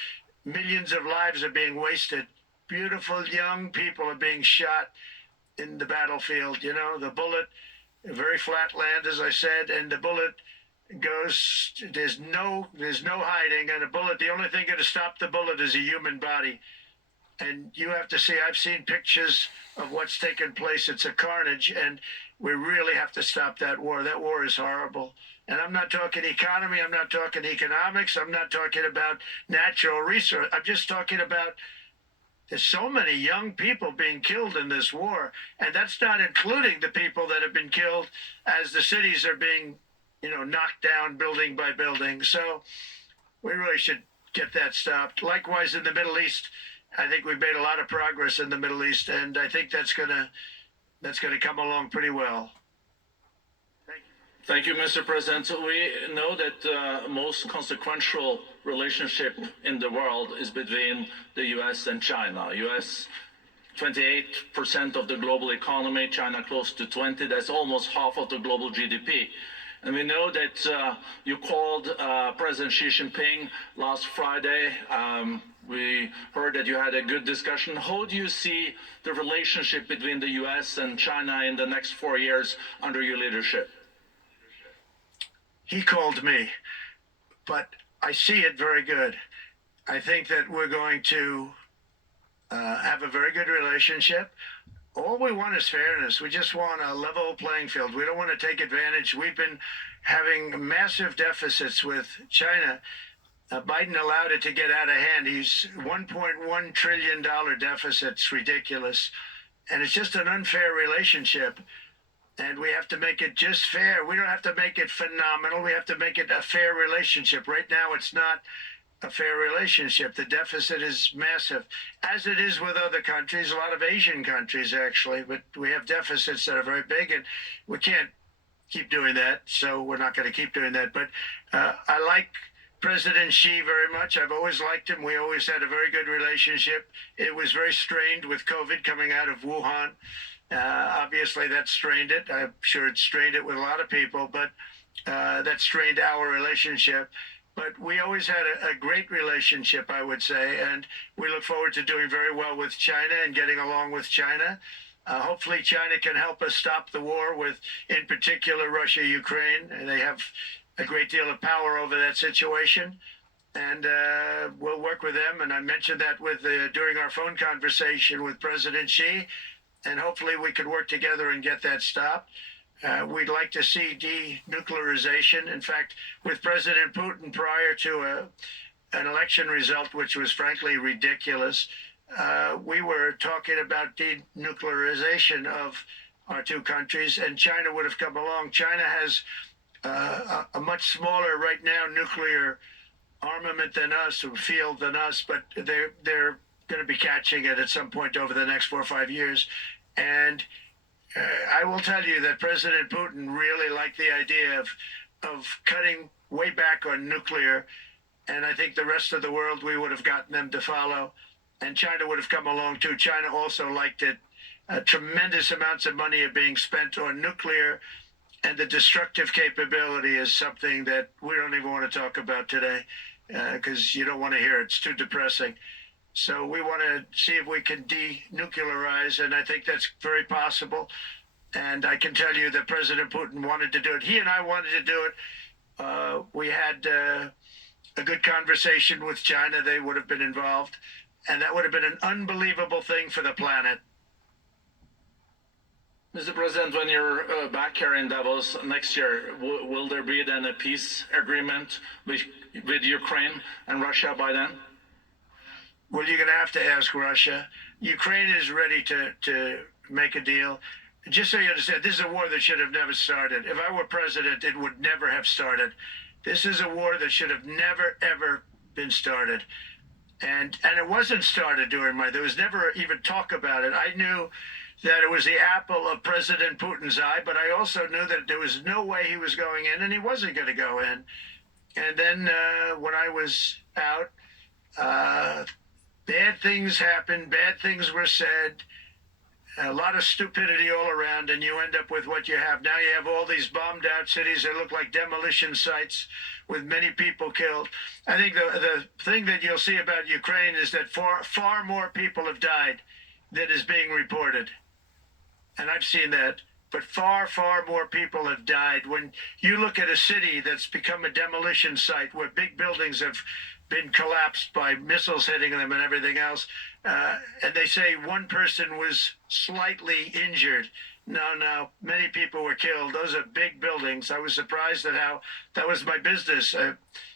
millions of lives are being wasted. Beautiful young people are being shot in the battlefield. The bullet, very flat land, as I said, and the bullet goes, there's no hiding. And a bullet, the only thing going to stop the bullet is a human body. And you have to see, I've seen pictures of what's taken place. It's a carnage, and we really have to stop that war. That war is horrible. And I'm not talking economy. I'm not talking economics. I'm not talking about natural resource. I'm just talking about there's so many young people being killed in this war. And that's not including the people that have been killed as the cities are being, knocked down building by building. So we really should get that stopped. Likewise, in the Middle East, I think we've made a lot of progress in the Middle East, and I think that's gonna come along pretty well. Thank you, Mr. President. So we know that the most consequential relationship in the world is between the U.S. and China. U.S. 28% of the global economy, China close to 20. That's almost half of the global GDP. And we know that you called President Xi Jinping last Friday. We heard that you had a good discussion. How do you see the relationship between the U.S. and China in the next 4 years under your leadership? He called me, but I see it very good. I think that we're going to have a very good relationship. all we want is fairness. We just want a level playing field. We don't want to take advantage. We've been having massive deficits with China. Biden allowed it to get out of hand. He's $1.1 trillion deficit. It's ridiculous. And it's just an unfair relationship. And we have to make it just fair. We don't have to make it phenomenal. We have to make it a fair relationship. Right now, it's not a fair relationship. The deficit is massive, as it is with other countries, a lot of Asian countries, actually. But we have deficits that are very big, and we can't keep doing that. So we're not going to keep doing that. But I like President Xi very much. I've always liked him. We always had a very good relationship. It was very strained with COVID coming out of Wuhan. Obviously, that strained it. I'm sure it strained it with a lot of people, but that strained our relationship. But we always had a great relationship, I would say, and we look forward to doing very well with China and getting along with China. Hopefully, China can help us stop the war with, in particular, Russia, Ukraine. And they have a great deal of power over that situation. And we'll work with them. And I mentioned that with during our phone conversation with President Xi. And hopefully we could work together and get that stopped. We'd like to see denuclearization. In fact, with President Putin, prior to an election result, which was frankly ridiculous, we were talking about denuclearization of our two countries, and China would have come along. China has a much smaller, right now, nuclear armament than us, or field than us, but they're going to be catching it at some point over the next 4 or 5 years. And I will tell you that President Putin really liked the idea of cutting way back on nuclear. And I think the rest of the world, we would have gotten them to follow. And China would have come along too. China also liked it. Tremendous amounts of money are being spent on nuclear. And the destructive capability is something that we don't even want to talk about today because you don't want to hear it. It's too depressing. So we want to see if we can denuclearize, and I think that's very possible. And I can tell you that President Putin wanted to do it. He and I wanted to do it. We had a good conversation with China. They would have been involved, and that would have been an unbelievable thing for the planet. Mr. President, when you're back here in Davos next year, will there be then a peace agreement with Ukraine and Russia by then? Well, you're going to have to ask Russia. Ukraine is ready to make a deal. Just so you understand, this is a war that should have never started. If I were president, it would never have started. This is a war that should have never, ever been started. And it wasn't started during there was never even talk about it. I knew that it was the apple of President Putin's eye, but I also knew that there was no way he was going in, and he wasn't going to go in. And then when I was out, bad things happened, bad things were said, a lot of stupidity all around, and you end up with what you have. Now you have all these bombed out cities that look like demolition sites with many people killed. I think the thing that you'll see about Ukraine is that far more people have died than is being reported. And I've seen that. But far, far more people have died. When you look at a city that's become a demolition site where big buildings have been collapsed by missiles hitting them and everything else, and they say one person was slightly injured. No, many people were killed. Those are big buildings. I was surprised at how that was my business.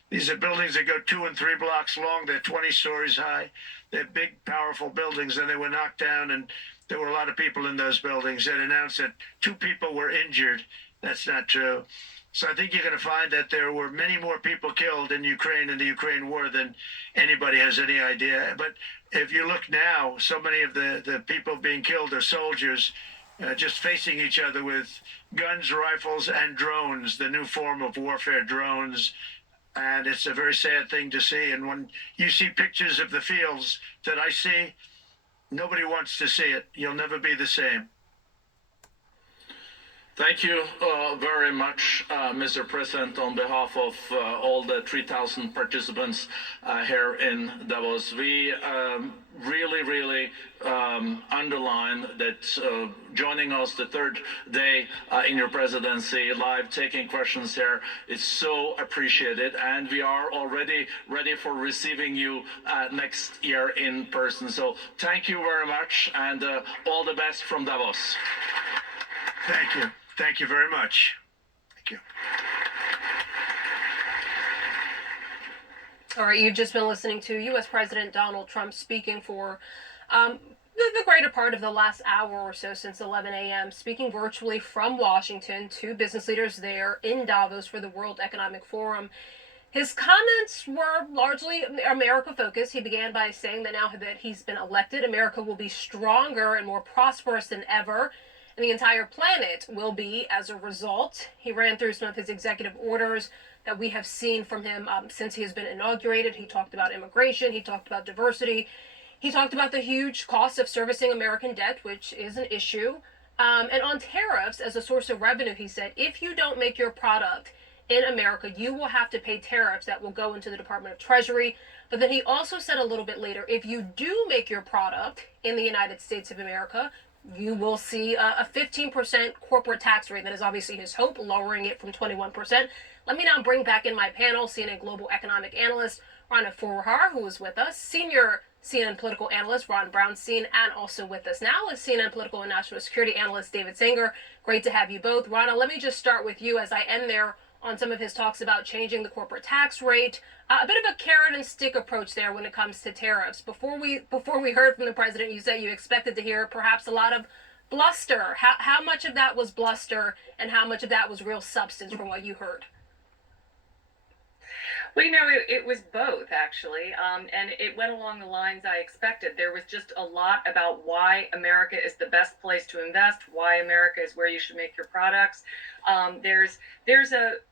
These are buildings that go 2 and 3 blocks long. They're 20 stories high. They're big, powerful buildings, and they were knocked down, and there were a lot of people in those buildings. That announced that 2 people were injured. That's not true. So I think you're going to find that there were many more people killed in Ukraine in the Ukraine war than anybody has any idea. But if you look now, so many of the people being killed are soldiers just facing each other with guns, rifles, and drones, the new form of warfare, drones. And it's a very sad thing to see. And when you see pictures of the fields that I see, nobody wants to see it. You'll never be the same. Thank you very much, Mr. President, on behalf of all the 3,000 participants here in Davos. We really underline that joining us the third day in your presidency, live taking questions here. It's so appreciated, and we are already ready for receiving you next year in person. So thank you very much, and all the best from Davos. Thank you. Thank you very much. Thank you. All right, you've just been listening to U.S. President Donald Trump speaking for the greater part of the last hour or so since 11 a.m., speaking virtually from Washington to business leaders there in Davos for the World Economic Forum. His comments were largely America-focused. He began by saying that now that he's been elected, America will be stronger and more prosperous than ever, and the entire planet will be as a result. He ran through some of his executive orders that we have seen from him since he has been inaugurated. He talked about immigration. He talked about diversity. He talked about the huge cost of servicing American debt, which is an issue. And on tariffs as a source of revenue, he said, if you don't make your product in America, you will have to pay tariffs that will go into the Department of Treasury. But then he also said a little bit later, if you do make your product in the United States of America, you will see a 15% corporate tax rate. That is obviously his hope, lowering it from 21%. Let me now bring back in my panel, CNN Global Economic Analyst Rana Forhar, who is with us, Senior CNN Political Analyst Ron Brownstein, and also with us now is CNN Political and National Security Analyst David Sanger. Great to have you both. Rana, let me just start with you as I end there on some of his talks about changing the corporate tax rate. A bit of a carrot and stick approach there when it comes to tariffs. Before we heard from the president, you said you expected to hear perhaps a lot of bluster. How much of that was bluster and how much of that was real substance from what you heard? Well, it was both, actually, and it went along the lines I expected. There was just a lot about why America is the best place to invest, why America is where you should make your products. There's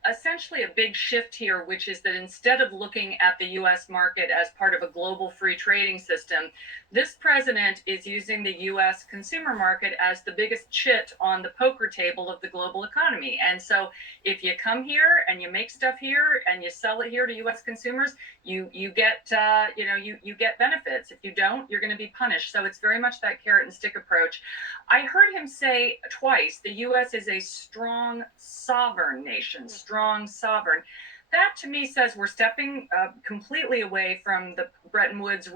essentially a big shift here, which is that instead of looking at the U.S. market as part of a global free trading system, this president is using the U.S. consumer market as the biggest chit on the poker table of the global economy. And so if you come here and you make stuff here and you sell it here to U.S. consumers, you get you get benefits. If you don't, you're going to be punished. So it's very much that carrot and stick approach. I heard him say twice, the U.S. is a strong sovereign nation, strong sovereign. That to me says we're stepping completely away from the Bretton Woods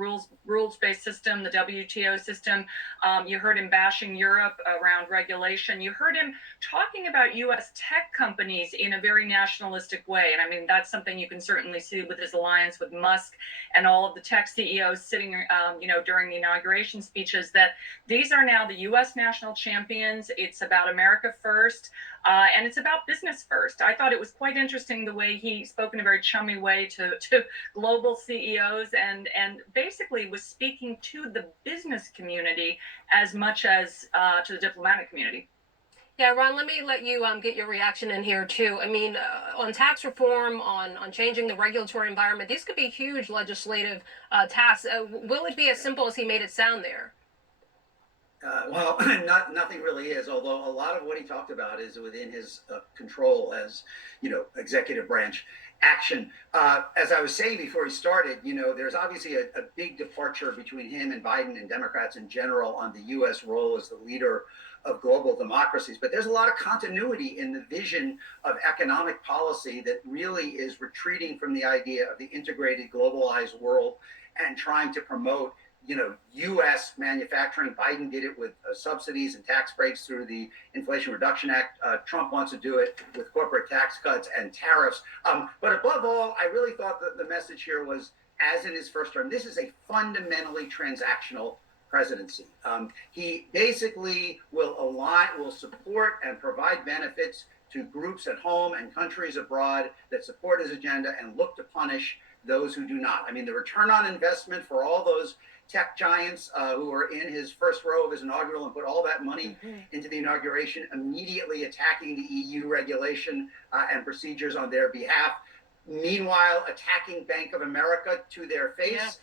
rules-based system, the WTO system. You heard him bashing Europe around regulation. You heard him talking about U.S. tech companies in a very nationalistic way. And I mean, that's something you can certainly see with his alliance with Musk and all of the tech CEOs sitting, during the inauguration speeches, that these are now the U.S. national champions. It's about America first. And it's about business first. I thought it was quite interesting the way he spoke in a very chummy way to global CEOs and basically was speaking to the business community as much as to the diplomatic community. Yeah, Ron, let me let you get your reaction in here too. I mean, on tax reform, on changing the regulatory environment, these could be huge legislative tasks. Will it be as simple as he made it sound there? Well, nothing really is, although a lot of what he talked about is within his control as, executive branch action. As I was saying before he started, there's obviously a big departure between him and Biden and Democrats in general on the U.S. role as the leader of global democracies. But there's a lot of continuity in the vision of economic policy that really is retreating from the idea of the integrated, globalized world and trying to promote U.S. manufacturing. Biden did it with subsidies and tax breaks through the Inflation Reduction Act. Trump wants to do it with corporate tax cuts and tariffs. But above all, I really thought that the message here was, as in his first term, this is a fundamentally transactional presidency. He basically will support and provide benefits to groups at home and countries abroad that support his agenda and look to punish those who do not. I mean, the return on investment for all those tech giants who were in his first row of his inaugural and put all that money into the inauguration, immediately attacking the EU regulation and procedures on their behalf. Meanwhile, attacking Bank of America to their face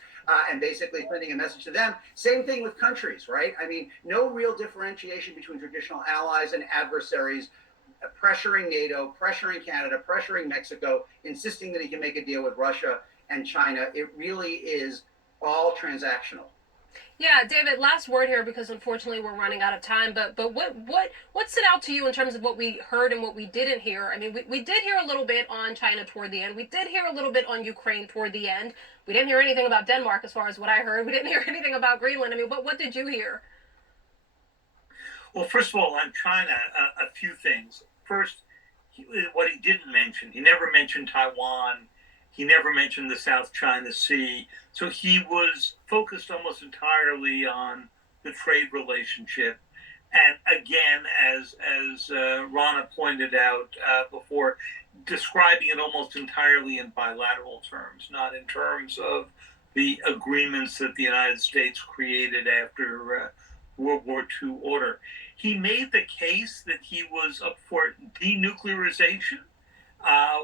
and basically sending a message to them. Same thing with countries, right? I mean, no real differentiation between traditional allies and adversaries, pressuring NATO, pressuring Canada, pressuring Mexico, insisting that he can make a deal with Russia and China. It really is all transactional. Yeah, David, last word here because unfortunately we're running out of time. But what stood out to you in terms of what we heard and what we didn't hear? I mean, we did hear a little bit on China toward the end. We did hear a little bit on Ukraine toward the end. We didn't hear anything about Denmark as far as what I heard. We didn't hear anything about Greenland. I mean, what did you hear? Well, first of all, on China, a few things. First, what he didn't mention, he never mentioned Taiwan. He never mentioned the South China Sea. So he was focused almost entirely on the trade relationship. And again, as Rana pointed out before, describing it almost entirely in bilateral terms, not in terms of the agreements that the United States created after World War II order. He made the case that he was up for denuclearization,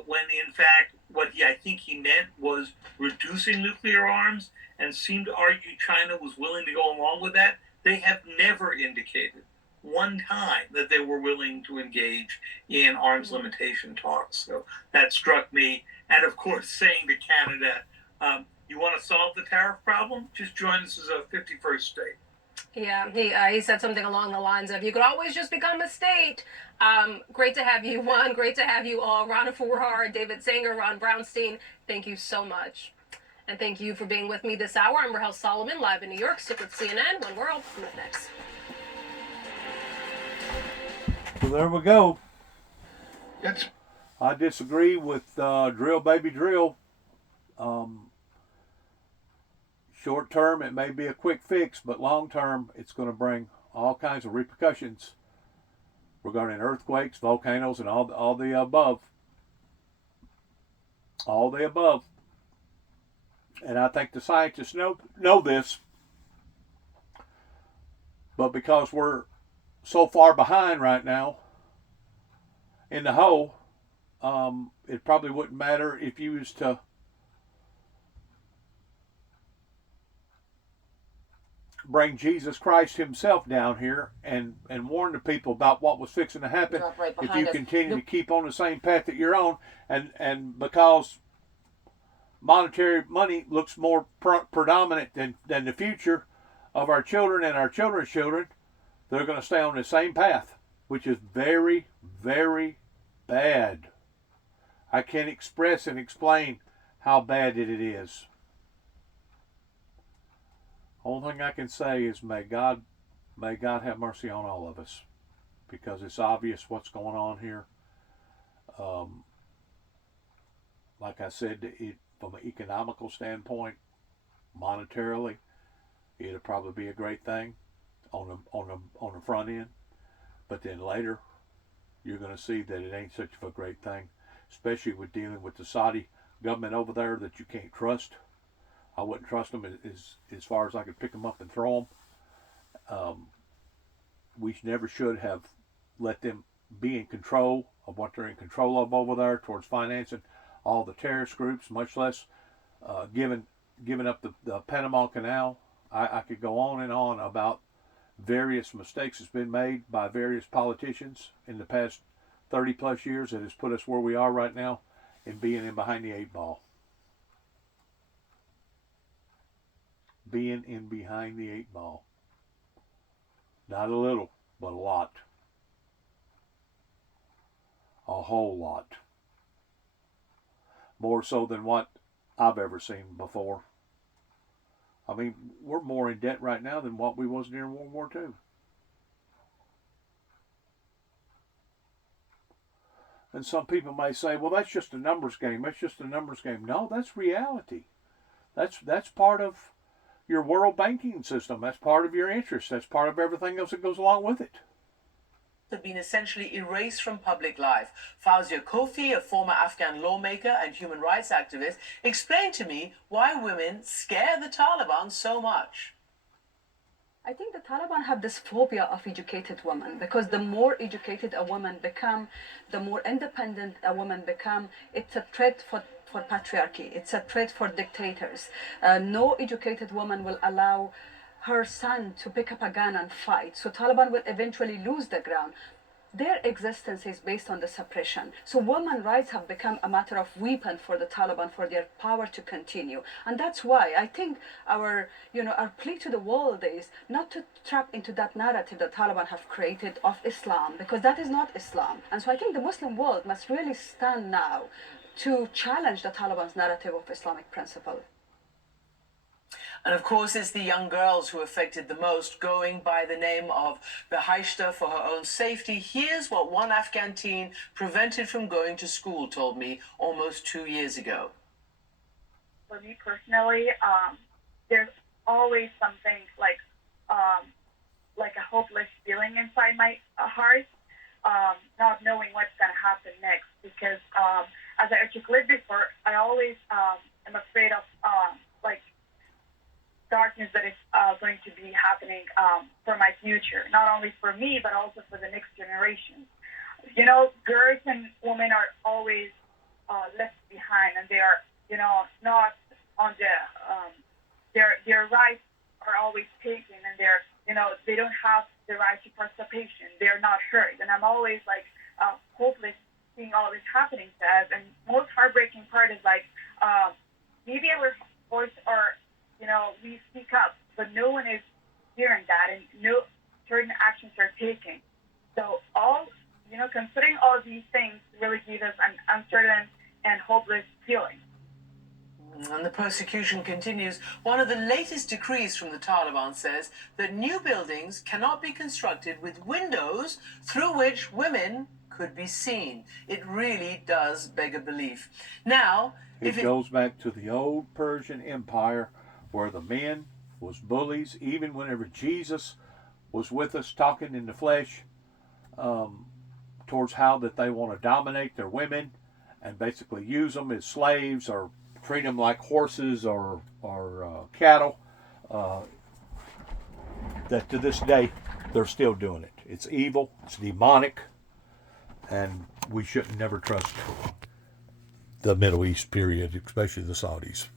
when in fact what I think he meant was reducing nuclear arms, and seemed to argue China was willing to go along with that. They have never indicated one time that they were willing to engage in arms limitation talks. So that struck me. And of course, saying to Canada, you want to solve the tariff problem? Just join us as a 51st state. Yeah, he said something along the lines of, you could always just become a state. Great to have you, Juan. Great to have you all. Rana Foroohar, David Sanger, Ron Brownstein, thank you so much. And thank you for being with me this hour. I'm Rahel Solomon, live in New York. Stick with CNN. One World. Coming up next. So there we go. It's I disagree with Drill Baby Drill. Short term, it may be a quick fix, but long term, it's going to bring all kinds of repercussions regarding earthquakes, volcanoes, and all the above. All the above. And I think the scientists know this, but because we're so far behind right now in the hole, it probably wouldn't matter if you was to bring Jesus Christ himself down here and warn the people about what was fixing to happen if you continue to keep on the same path that you're on, and because monetary money looks more predominant than the future of our children and our children's children, they're going to stay on the same path, which is very, very bad. I can't express and explain how bad it is. Only thing I can say is may God have mercy on all of us, because it's obvious what's going on here. Like I said, from an economical standpoint, monetarily, it'll probably be a great thing on the front end, but then later you're going to see that it ain't such a great thing, especially with dealing with the Saudi government over there that you can't trust. I wouldn't trust them as far as I could pick them up and throw them. We never should have let them be in control of what they're in control of over there towards financing all the terrorist groups, much less giving up the Panama Canal. I could go on and on about various mistakes that's been made by various politicians in the past 30 plus years that has put us where we are right now in being in behind the eight ball. Being in behind the eight ball. Not a little, but a lot. A whole lot. More so than what I've ever seen before. I mean, we're more in debt right now than what we was during World War II. And some people may say, well, that's just a numbers game. That's just a numbers game. No, that's reality. That's part of your world banking system. That's part of your interest. That's part of everything else that goes along with it. Have been essentially erased from public life. Fawzia Kofi, a former Afghan lawmaker and human rights activist, explained to me why women scare the Taliban so much. I think the Taliban have this phobia of educated women, because the more educated a woman become, the more independent a woman become. It's a threat for patriarchy. It's a threat for dictators. No educated woman will allow her son to pick up a gun and fight. So Taliban will eventually lose the ground. their existence is based on the suppression. So women's rights have become a matter of weapon for the Taliban, for their power to continue. And that's why I think our plea to the world is not to trap into that narrative that Taliban have created of Islam, because that is not Islam. And so I think the Muslim world must really stand now to challenge the Taliban's narrative of Islamic principle. And of course, it's the young girls who are affected the most, going by the name of Behishta for her own safety. Here's what one Afghan teen prevented from going to school told me almost 2 years ago. For me personally, there's always something like a hopeless feeling inside my heart, not knowing what's going to happen next. Because as I articulated before, I always am afraid of darkness that is going to be happening for my future, not only for me, but also for the next generation. You know, girls and women are always left behind, and they are, not on the, their rights are always taken, and they don't have the right to participation. They're not heard. And I'm always hopeless seeing all this happening to us. And most heartbreaking part is maybe our voice are, we speak up, but no one is hearing that, and no certain actions are taken. So considering all these things really give us an uncertain and hopeless feeling. And the persecution continues. One of the latest decrees from the Taliban says that new buildings cannot be constructed with windows through which women could be seen. It really does beg a belief. Now, it goes back to the old Persian Empire, where the men was bullies. Even whenever Jesus was with us talking in the flesh, towards how that they want to dominate their women and basically use them as slaves or treat them like horses or cattle, that to this day they're still doing it. It's evil, it's demonic, and we should never trust the Middle East, period, especially the Saudis.